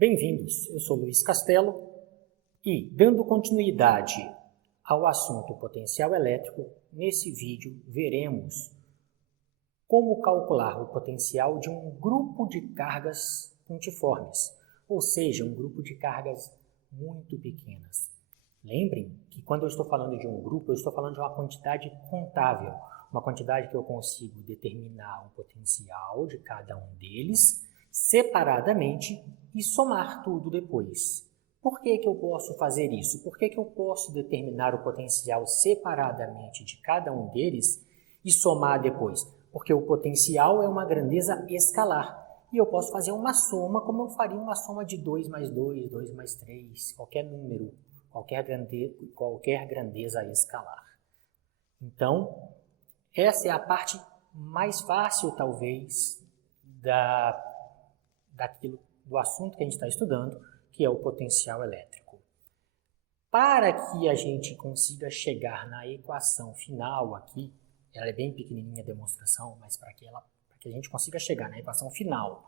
Bem-vindos, eu sou Luiz Castelo e, dando continuidade ao assunto potencial elétrico, nesse vídeo veremos como calcular o potencial de um grupo de cargas pontiformes, ou seja, um grupo de cargas muito pequenas. Lembrem que quando eu estou falando de um grupo, eu estou falando de uma quantidade contável, uma quantidade que eu consigo determinar o potencial de cada um deles separadamente e somar tudo depois. Por que eu posso fazer isso? Por que eu posso determinar o potencial separadamente de cada um deles e somar depois? Porque o potencial é uma grandeza escalar. E eu posso fazer uma soma como eu faria uma soma de 2 mais 2, 2 mais 3, qualquer número, qualquer grandeza escalar. Então, essa é a parte mais fácil, talvez, do assunto que a gente está estudando, que é o potencial elétrico. Para que a gente consiga chegar na equação final aqui, ela é bem pequenininha a demonstração, mas para que a gente consiga chegar na equação final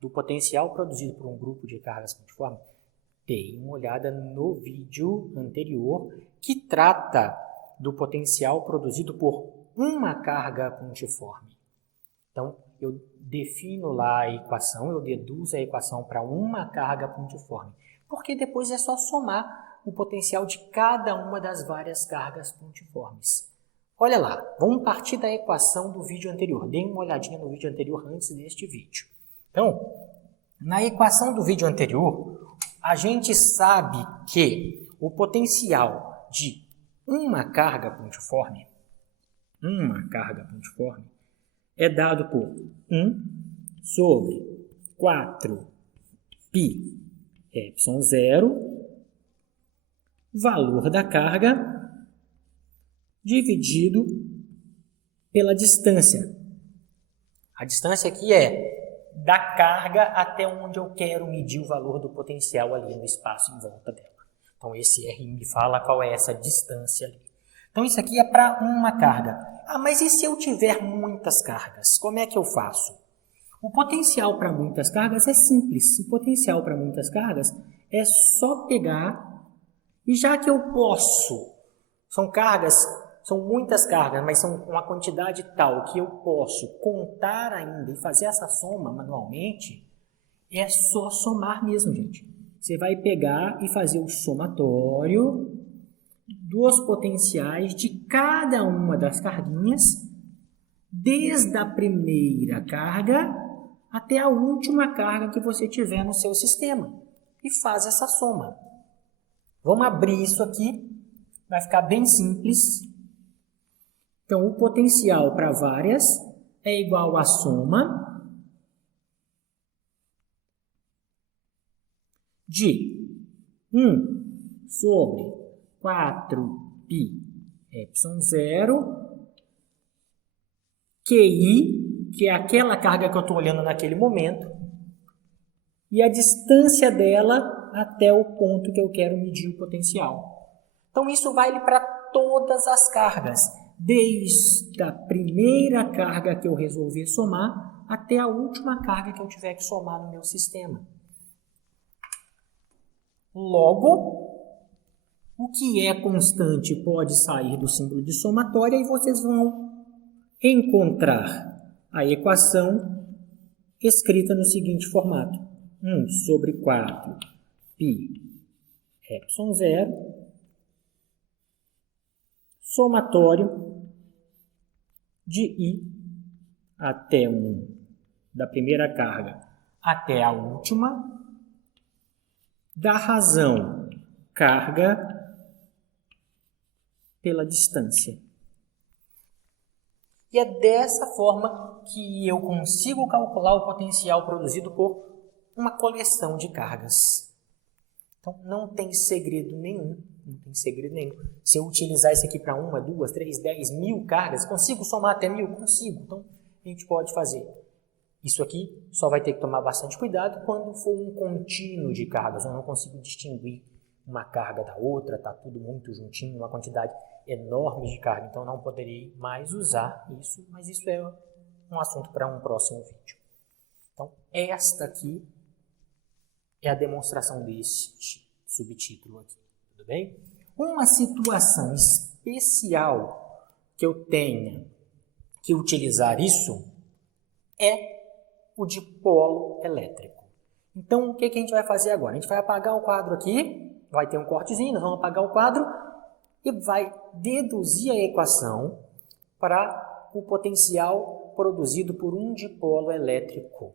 do potencial produzido por um grupo de cargas pontiforme, dê uma olhada no vídeo anterior que trata do potencial produzido por uma carga pontiforme. Então, eu defino lá a equação, eu deduzo a equação para uma carga pontiforme, porque depois é só somar o potencial de cada uma das várias cargas pontiformes. Olha lá, vamos partir da equação do vídeo anterior. Dê uma olhadinha no vídeo anterior antes deste vídeo. Então, na equação do vídeo anterior, a gente sabe que o potencial de uma carga pontiforme é dado por 1 sobre 4π ε0, valor da carga, dividido pela distância. A distância aqui é da carga até onde eu quero medir o valor do potencial ali no espaço em volta dela. Então, esse R me fala qual é essa distância ali. Então, isso aqui é para uma carga. Ah, mas e se eu tiver muitas cargas? Como é que eu faço? O potencial para muitas cargas é simples. O potencial para muitas cargas é só pegar, e já que eu posso, são muitas cargas, mas são uma quantidade tal que eu posso contar ainda e fazer essa soma manualmente, é só somar mesmo, gente. Você vai pegar e fazer o somatório dos potenciais de cada uma das carguinhas, desde a primeira carga até a última carga que você tiver no seu sistema. E faz essa soma. Vamos abrir isso aqui, vai ficar bem simples. Então, o potencial para várias é igual à soma de 1 sobre 4π ε0, QI, que é aquela carga que eu estou olhando naquele momento, e a distância dela até o ponto que eu quero medir o potencial. Então, isso vale para todas as cargas, desde a primeira carga que eu resolver somar até a última carga que eu tiver que somar no meu sistema. Logo, o que é constante pode sair do símbolo de somatória e vocês vão encontrar a equação escrita no seguinte formato. 1 sobre 4π ε0, somatório de I até 1 da primeira carga até a última, da razão carga pela distância. E é dessa forma que eu consigo calcular o potencial produzido por uma coleção de cargas. Então, não tem segredo nenhum. Se eu utilizar isso aqui para 1, 2, 3, 10, 1000 cargas, consigo somar até 1000? Consigo. Então, a gente pode fazer. Isso aqui só vai ter que tomar bastante cuidado quando for um contínuo de cargas. Eu não consigo distinguir uma carga da outra, está tudo muito juntinho, uma quantidade enorme de carga, então não poderei mais usar isso, mas isso é um assunto para um próximo vídeo. Então, esta aqui é a demonstração desse subtítulo aqui, tudo bem? Uma situação especial que eu tenha que utilizar isso é o dipolo elétrico. Então, o que a gente vai fazer agora? A gente vai apagar o quadro aqui, vai ter um cortezinho, nós vamos apagar o quadro e vai deduzir a equação para o potencial produzido por um dipolo elétrico,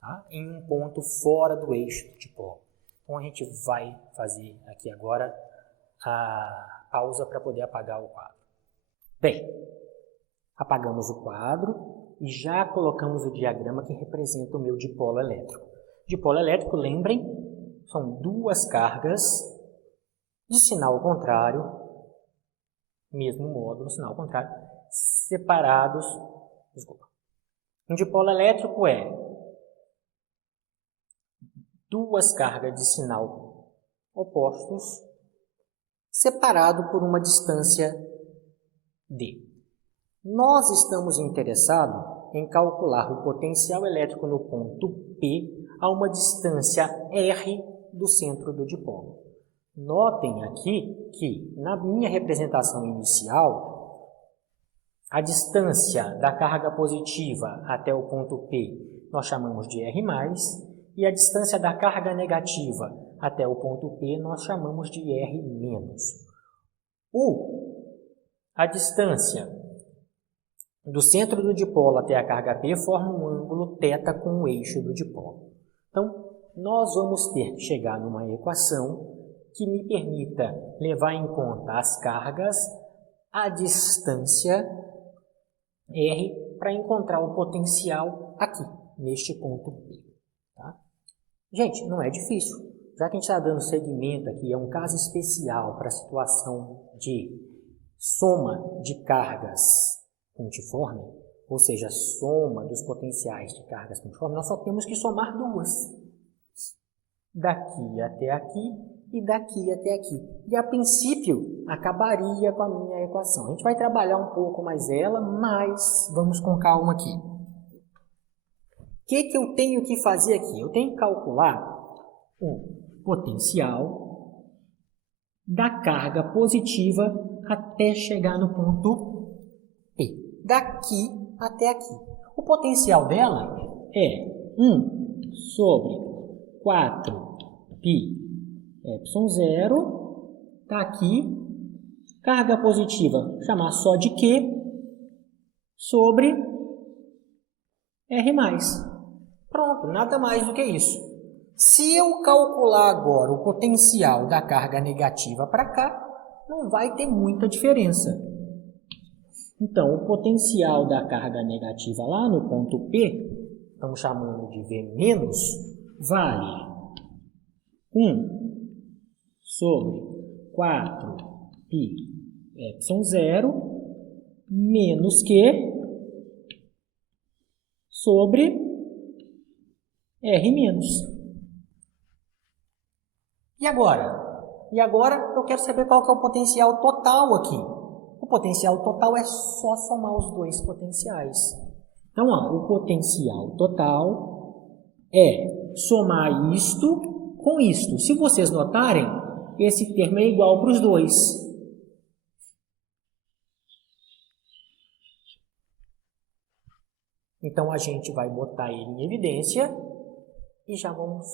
tá? Em um ponto fora do eixo do dipolo. Então, a gente vai fazer aqui agora a pausa para poder apagar o quadro. Bem, apagamos o quadro e já colocamos o diagrama que representa o meu dipolo elétrico. Dipolo elétrico, lembrem, são duas cargas de sinal contrário, mesmo módulo, sinal contrário, separados. Desculpa. Um dipolo elétrico é duas cargas de sinal opostos separado por uma distância d. Nós estamos interessados em calcular o potencial elétrico no ponto P a uma distância r do centro do dipolo. Notem aqui que, na minha representação inicial, a distância da carga positiva até o ponto P nós chamamos de R+, e a distância da carga negativa até o ponto P nós chamamos de R-. A distância do centro do dipolo até a carga P forma um ângulo θ com o eixo do dipolo. Então, nós vamos ter que chegar numa equação que me permita levar em conta as cargas, a distância R, para encontrar o potencial aqui, neste ponto P. Tá? Gente, não é difícil. Já que a gente está dando seguimento aqui, é um caso especial para a situação de soma de cargas pontiforme, ou seja, soma dos potenciais de cargas pontiforme, nós só temos que somar duas. Daqui até aqui e daqui até aqui. E a princípio, acabaria com a minha equação. A gente vai trabalhar um pouco mais ela, mas vamos com calma aqui. O que eu tenho que fazer aqui? Eu tenho que calcular o potencial da carga positiva até chegar no ponto P. Daqui até aqui. O potencial dela é 1 sobre 4π ε0, está aqui. Carga positiva, chamar só de Q, sobre R+. Pronto, nada mais do que isso. Se eu calcular agora o potencial da carga negativa para cá, não vai ter muita diferença. Então, o potencial da carga negativa lá no ponto P, estamos chamando de V-, vale 1 sobre 4π ε0 menos Q sobre R-. E agora? E agora eu quero saber qual que é o potencial total aqui. O potencial total é só somar os dois potenciais. Então, o potencial total é somar isto com isto. Se vocês notarem, esse termo é igual para os dois. Então, a gente vai botar ele em evidência e já vamos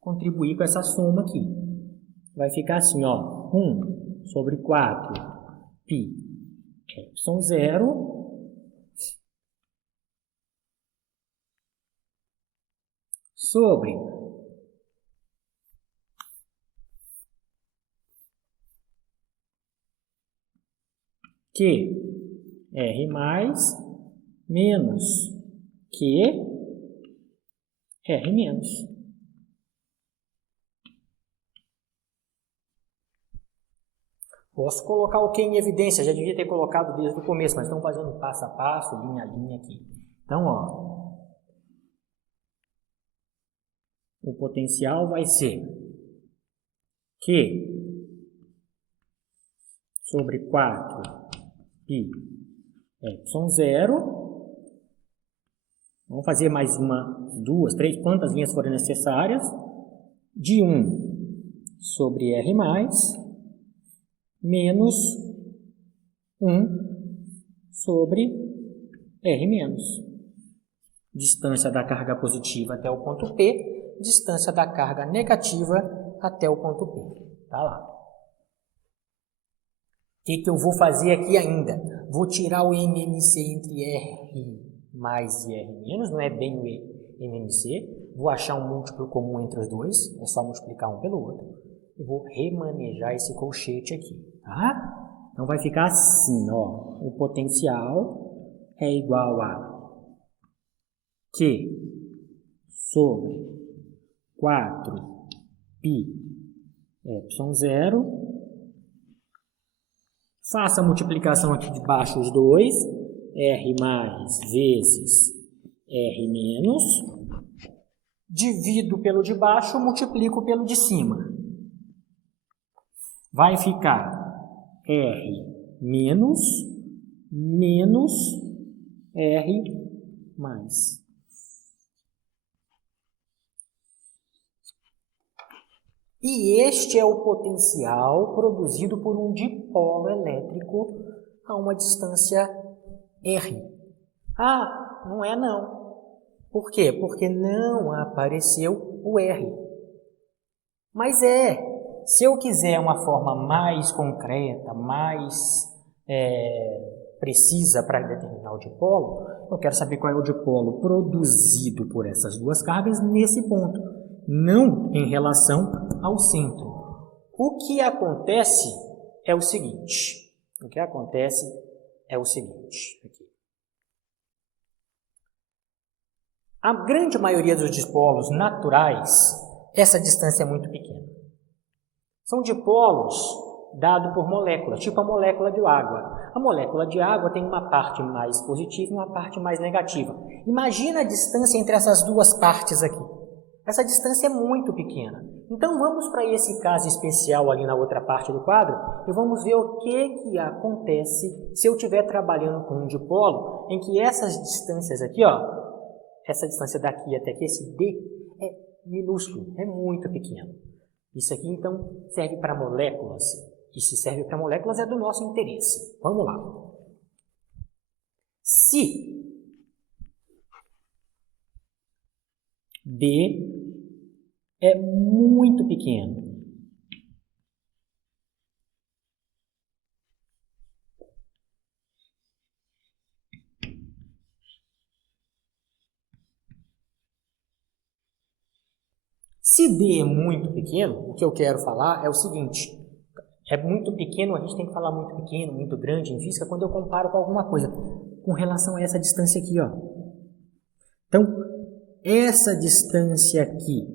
contribuir com essa soma aqui. Vai ficar assim, 1 sobre 4π ε0 sobre QR menos QR-. Posso colocar o Q em evidência, já devia ter colocado desde o começo, mas estamos fazendo passo a passo, linha a linha aqui. Então, o potencial vai ser Q sobre 4π ε0. Vamos fazer mais uma, duas, três, quantas linhas forem necessárias. de 1 sobre R+, menos 1 sobre R-. Distância da carga positiva até o ponto P, distância da carga negativa até o ponto P. Tá lá. O que eu vou fazer aqui ainda? Vou tirar o MMC entre R mais e R-, não é bem o MMC. Vou achar um múltiplo comum entre os dois, é só multiplicar um pelo outro. E vou remanejar esse colchete aqui, tá? Então vai ficar assim, ó. O potencial é igual a Q sobre 4π ε0. Faça a multiplicação aqui de baixo os dois. R mais vezes R menos. Divido pelo de baixo, multiplico pelo de cima. Vai ficar R menos R mais. E este é o potencial produzido por um dipolo elétrico a uma distância R. Ah, não é não. Por quê? Porque não apareceu o R. Mas se eu quiser uma forma mais concreta, mais precisa para determinar o dipolo, eu quero saber qual é o dipolo produzido por essas duas cargas nesse ponto, não em relação ao centro. O que acontece é o seguinte. Aqui. A grande maioria dos dipolos naturais, essa distância é muito pequena. São dipolos dados por moléculas, tipo a molécula de água. A molécula de água tem uma parte mais positiva e uma parte mais negativa. Imagina a distância entre essas duas partes aqui. Essa distância é muito pequena. Então vamos para esse caso especial ali na outra parte do quadro e vamos ver o que acontece se eu estiver trabalhando com um dipolo em que essas distâncias aqui, ó, essa distância daqui até aqui, esse D, é minúsculo, é muito pequeno. Isso aqui, então, serve para moléculas. E se serve para moléculas, é do nosso interesse. Vamos lá. Se D é muito pequeno, se D é muito pequeno, o que eu quero falar é o seguinte. É muito pequeno, a gente tem que falar muito pequeno, muito grande em física, quando eu comparo com alguma coisa. Com relação a essa distância aqui, ó. Então, essa distância aqui,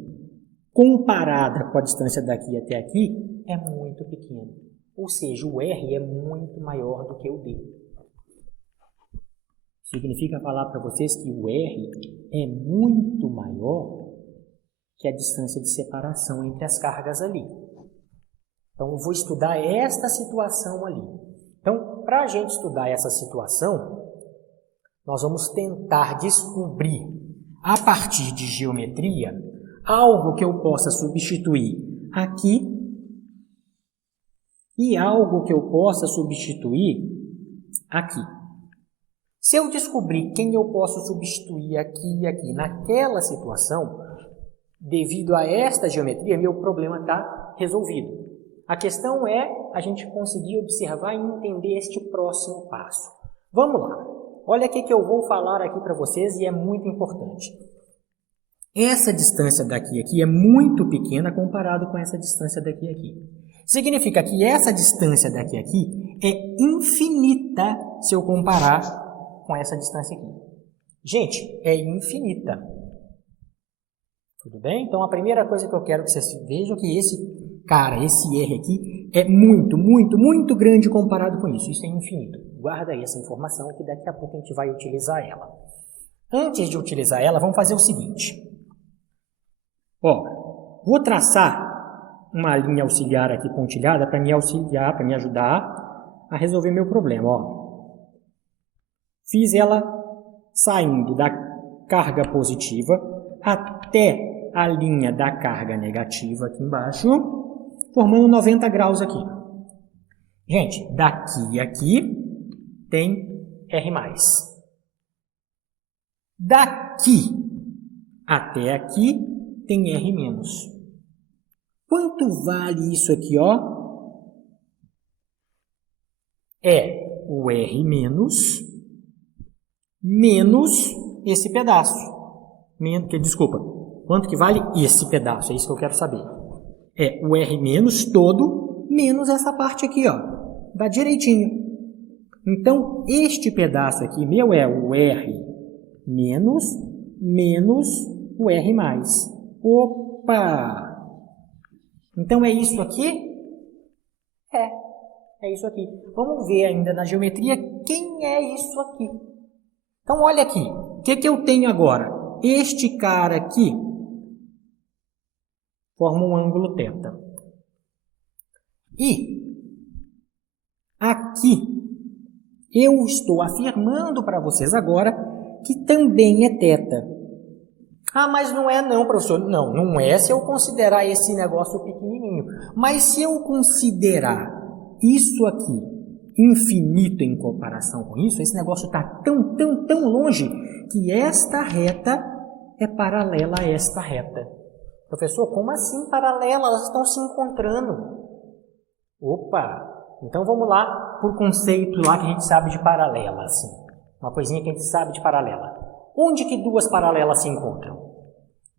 comparada com a distância daqui até aqui, é muito pequena. Ou seja, o R é muito maior do que o D. Significa falar para vocês que o R é muito maior que a distância de separação entre as cargas ali. Então, eu vou estudar esta situação ali. Então, para a gente estudar essa situação, nós vamos tentar descobrir, a partir de geometria, algo que eu possa substituir aqui e algo que eu possa substituir aqui. Se eu descobrir quem eu posso substituir aqui e aqui naquela situação, devido a esta geometria, meu problema está resolvido. A questão é a gente conseguir observar e entender este próximo passo. Vamos lá. Olha o que eu vou falar aqui para vocês e é muito importante. Essa distância daqui aqui é muito pequena comparado com essa distância daqui aqui. Significa que essa distância daqui aqui é infinita se eu comparar com essa distância aqui. Gente, é infinita. Tudo bem? Então, a primeira coisa que eu quero que vocês vejam é que esse R aqui é muito grande comparado com isso. Isso é infinito. Guarda aí essa informação que daqui a pouco a gente vai utilizar ela. Antes de utilizar ela, vamos fazer o seguinte. Ó, vou traçar uma linha auxiliar aqui pontilhada para me auxiliar, para me ajudar a resolver meu problema. Ó. Fiz ela saindo da carga positiva até a linha da carga negativa aqui embaixo, formando 90 graus aqui. Gente, daqui a aqui tem R+. Daqui até aqui tem R-. Quanto vale isso aqui, ó? É o R- menos esse pedaço. Desculpa, quanto que vale esse pedaço? É isso que eu quero saber. É o R- todo menos essa parte aqui, ó. Dá direitinho. Então, este pedaço aqui meu é o R- menos o R+. Opa! Então, é isso aqui? É isso aqui. Vamos ver ainda na geometria quem é isso aqui. Então, olha aqui. O que eu tenho agora? Este cara aqui forma um ângulo θ. E aqui eu estou afirmando para vocês agora que também é θ. Ah, mas não é não, professor. Não, não é se eu considerar esse negócio pequenininho. Mas se eu considerar isso aqui infinito em comparação com isso, esse negócio está tão longe que esta reta é paralela a esta reta. Professor, como assim paralela? Elas estão se encontrando. Opa! Então vamos lá por conceito lá que a gente sabe de paralela, assim. Uma coisinha que a gente sabe de paralela. Onde que duas paralelas se encontram?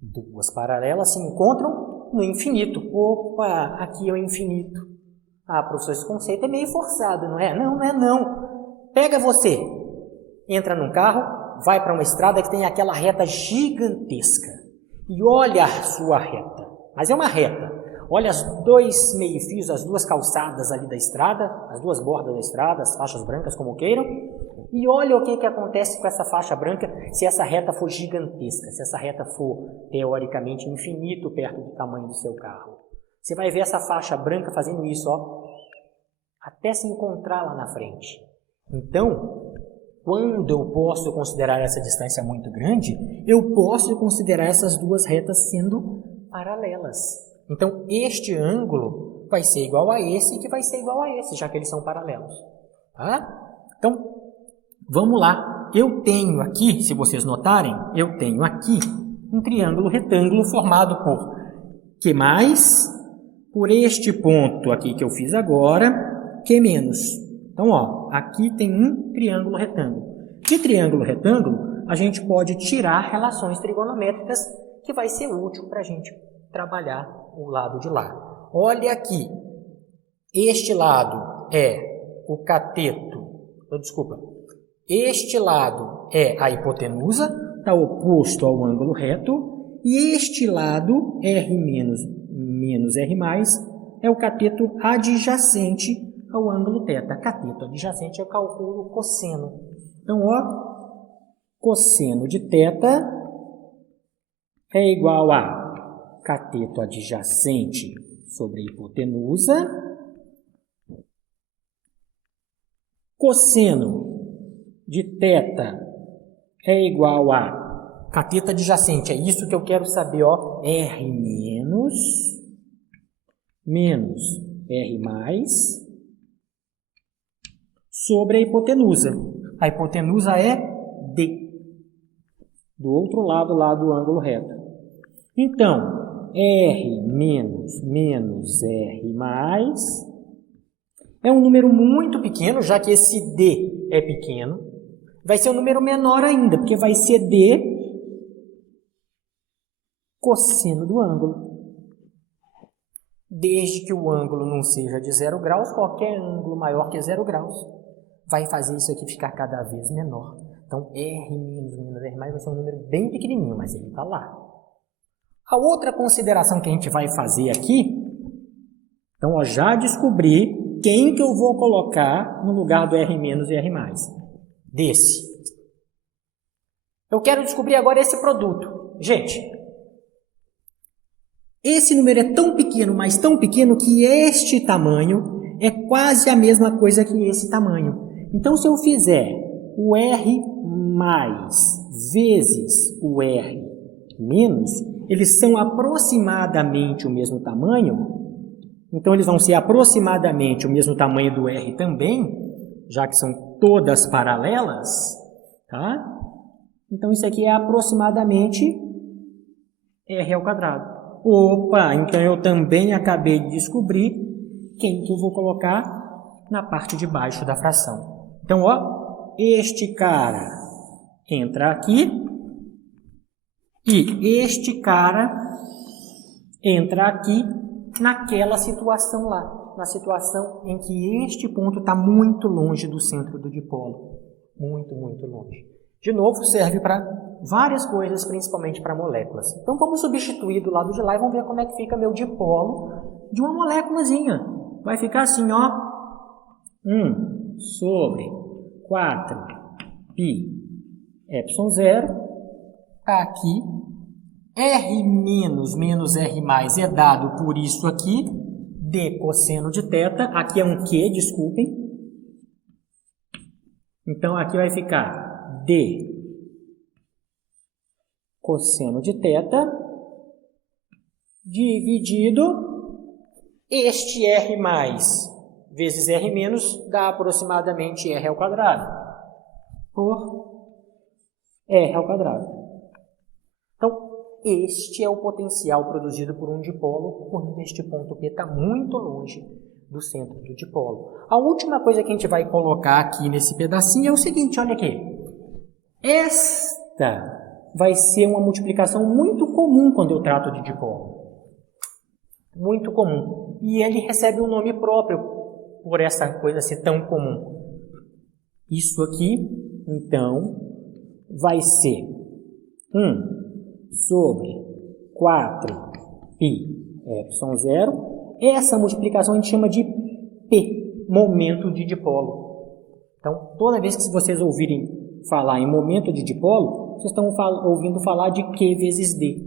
Duas paralelas se encontram no infinito. Opa, aqui é o infinito. Ah, professor, esse conceito é meio forçado, não é? Não, não é não. Pega você, entra num carro, vai para uma estrada que tem aquela reta gigantesca. E olha a sua reta. Mas é uma reta. Olha os dois meio-fios, as duas calçadas ali da estrada, as duas bordas da estrada, as faixas brancas, como queiram. E olha o que acontece com essa faixa branca se essa reta for gigantesca, se essa reta for, teoricamente, infinito perto do tamanho do seu carro. Você vai ver essa faixa branca fazendo isso, ó, até se encontrar lá na frente. Então, quando eu posso considerar essa distância muito grande, eu posso considerar essas duas retas sendo paralelas. Então, este ângulo vai ser igual a esse, que vai ser igual a esse, já que eles são paralelos. Tá? Então, vamos lá. Eu tenho aqui, se vocês notarem, eu tenho aqui um triângulo retângulo formado por Q+, por este ponto aqui que eu fiz agora, Q-. Então, ó, aqui tem um triângulo retângulo. De triângulo retângulo, a gente pode tirar relações trigonométricas que vai ser útil para a gente trabalhar o lado de lá. Olha aqui, este lado é o cateto, este lado é a hipotenusa, está oposto ao ângulo reto, e este lado, R- menos R+, é o cateto adjacente ao ângulo θ. Cateto adjacente eu calculo o cosseno. Então, ó, cosseno de θ é igual a cateto adjacente sobre a hipotenusa, cosseno de θ é igual a cateto adjacente, é isso que eu quero saber, ó, R- menos R+, sobre a hipotenusa. A hipotenusa é D, do outro lado lá do ângulo reto. Então, R menos R+, é um número muito pequeno, já que esse D é pequeno. Vai ser um número menor ainda, porque vai ser D cosseno do ângulo. Desde que o ângulo não seja de 0 graus, qualquer ângulo maior que 0 graus vai fazer isso aqui ficar cada vez menor. Então, R menos R+, vai ser um número bem pequenininho, mas ele está lá. A outra consideração que a gente vai fazer aqui, então, ó, já descobri quem que eu vou colocar no lugar do R- e R+. Desse. Eu quero descobrir agora esse produto. Gente, esse número é tão pequeno, mas tão pequeno, que este tamanho é quase a mesma coisa que esse tamanho. Então, se eu fizer o R+ vezes o R-, eles são aproximadamente o mesmo tamanho, então eles vão ser aproximadamente o mesmo tamanho do R também, já que são todas paralelas, tá? Então isso aqui é aproximadamente R ao quadrado. Opa, então eu também acabei de descobrir quem que eu vou colocar na parte de baixo da fração. Então, ó, este cara entra aqui e este cara entra aqui naquela situação lá, na situação em que este ponto está muito longe do centro do dipolo. Muito, muito longe. De novo, serve para várias coisas, principalmente para moléculas. Então, vamos substituir do lado de lá e vamos ver como é que fica meu dipolo de uma moléculazinha. Vai ficar assim, ó. 1 sobre 4 π epsilon 0. Aqui, R menos R mais é dado por isso aqui, D cosseno de θ. Aqui é um Q, desculpem. Então, aqui vai ficar D cosseno de θ dividido este R mais vezes R menos dá aproximadamente R ao quadrado por R ao quadrado. Então, este é o potencial produzido por um dipolo quando este ponto P está muito longe do centro do dipolo. A última coisa que a gente vai colocar aqui nesse pedacinho é o seguinte, olha aqui. Esta vai ser uma multiplicação muito comum quando eu trato de dipolo. Muito comum. E ele recebe um nome próprio por essa coisa ser tão comum. Isso aqui, então, vai ser 1 sobre 4 π epsilon 0. Essa multiplicação a gente chama de P, momento de dipolo. Então, toda vez que vocês ouvirem falar em momento de dipolo, vocês estão ouvindo falar de Q vezes D,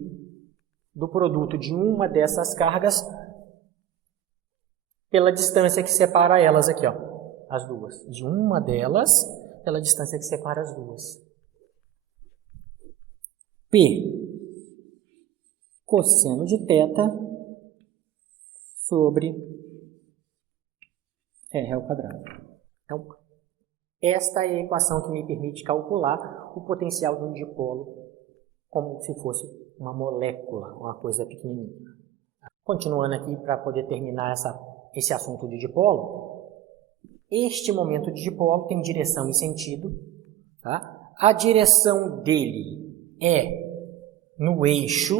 do produto de uma dessas cargas pela distância que separa elas aqui, ó, as duas. De uma delas pela distância que separa as duas. P cosseno de θ sobre R ao quadrado. Então, esta é a equação que me permite calcular o potencial de um dipolo como se fosse uma molécula, uma coisa pequenininha. Continuando aqui para poder terminar esse assunto de dipolo, este momento de dipolo tem direção e sentido. Tá? A direção dele é no eixo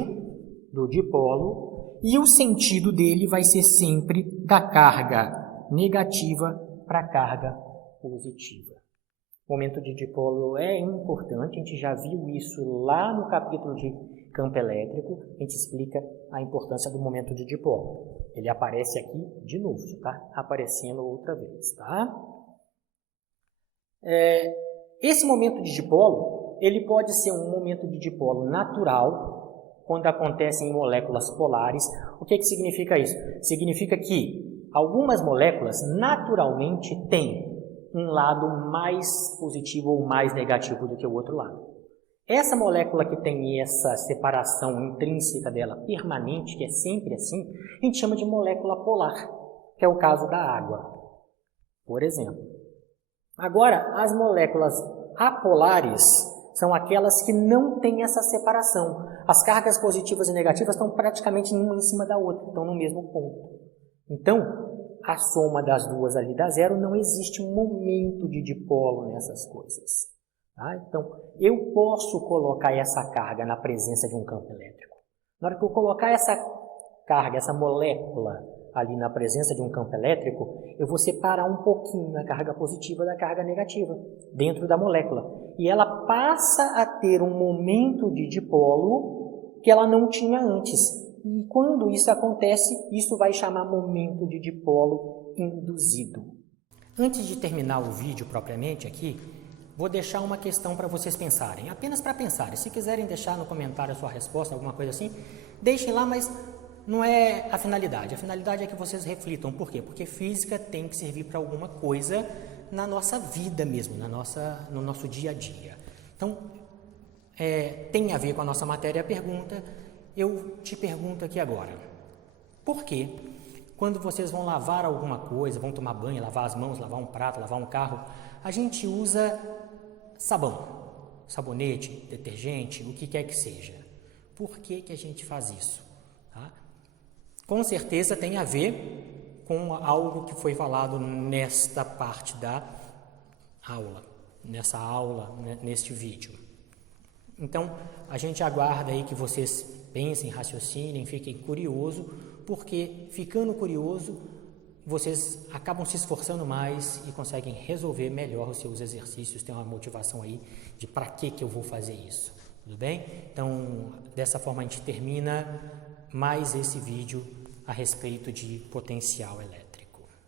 do dipolo e o sentido dele vai ser sempre da carga negativa para a carga positiva. O momento de dipolo é importante, a gente já viu isso lá no capítulo de campo elétrico, a gente explica a importância do momento de dipolo. Ele aparece aqui de novo, tá? Aparecendo outra vez, tá? Esse momento de dipolo, ele pode ser um momento de dipolo natural, quando acontece em moléculas polares. O que significa isso? Significa que algumas moléculas naturalmente têm um lado mais positivo ou mais negativo do que o outro lado. Essa molécula que tem essa separação intrínseca dela permanente, que é sempre assim, a gente chama de molécula polar, que é o caso da água, por exemplo. Agora, as moléculas apolares são aquelas que não têm essa separação. As cargas positivas e negativas estão praticamente uma em cima da outra, estão no mesmo ponto. Então, a soma das duas ali dá zero, não existe um momento de dipolo nessas coisas. Tá? Então, eu posso colocar essa carga na presença de um campo elétrico. Na hora que eu colocar essa carga, essa molécula ali na presença de um campo elétrico, eu vou separar um pouquinho a carga positiva da carga negativa dentro da molécula. E ela passa a ter um momento de dipolo que ela não tinha antes. E quando isso acontece, isso vai chamar momento de dipolo induzido. Antes de terminar o vídeo propriamente aqui, vou deixar uma questão para vocês pensarem, apenas para pensarem. Se quiserem deixar no comentário a sua resposta, alguma coisa assim, deixem lá, mas não é a finalidade. A finalidade é que vocês reflitam. Por quê? Porque física tem que servir para alguma coisa na nossa vida mesmo, no nosso dia a dia. Então, tem a ver com a nossa matéria a pergunta, eu te pergunto aqui agora, por que quando vocês vão lavar alguma coisa, vão tomar banho, lavar as mãos, lavar um prato, lavar um carro, a gente usa sabão, sabonete, detergente, o que quer que seja? Por que a gente faz isso? Tá? Com certeza tem a ver com algo que foi falado nesta parte da aula, neste vídeo. Então, a gente aguarda aí que vocês pensem, raciocinem, fiquem curiosos, porque ficando curioso, vocês acabam se esforçando mais e conseguem resolver melhor os seus exercícios, tem uma motivação aí de para que eu vou fazer isso, tudo bem? Então, dessa forma a gente termina mais esse vídeo a respeito de potencial elétrico.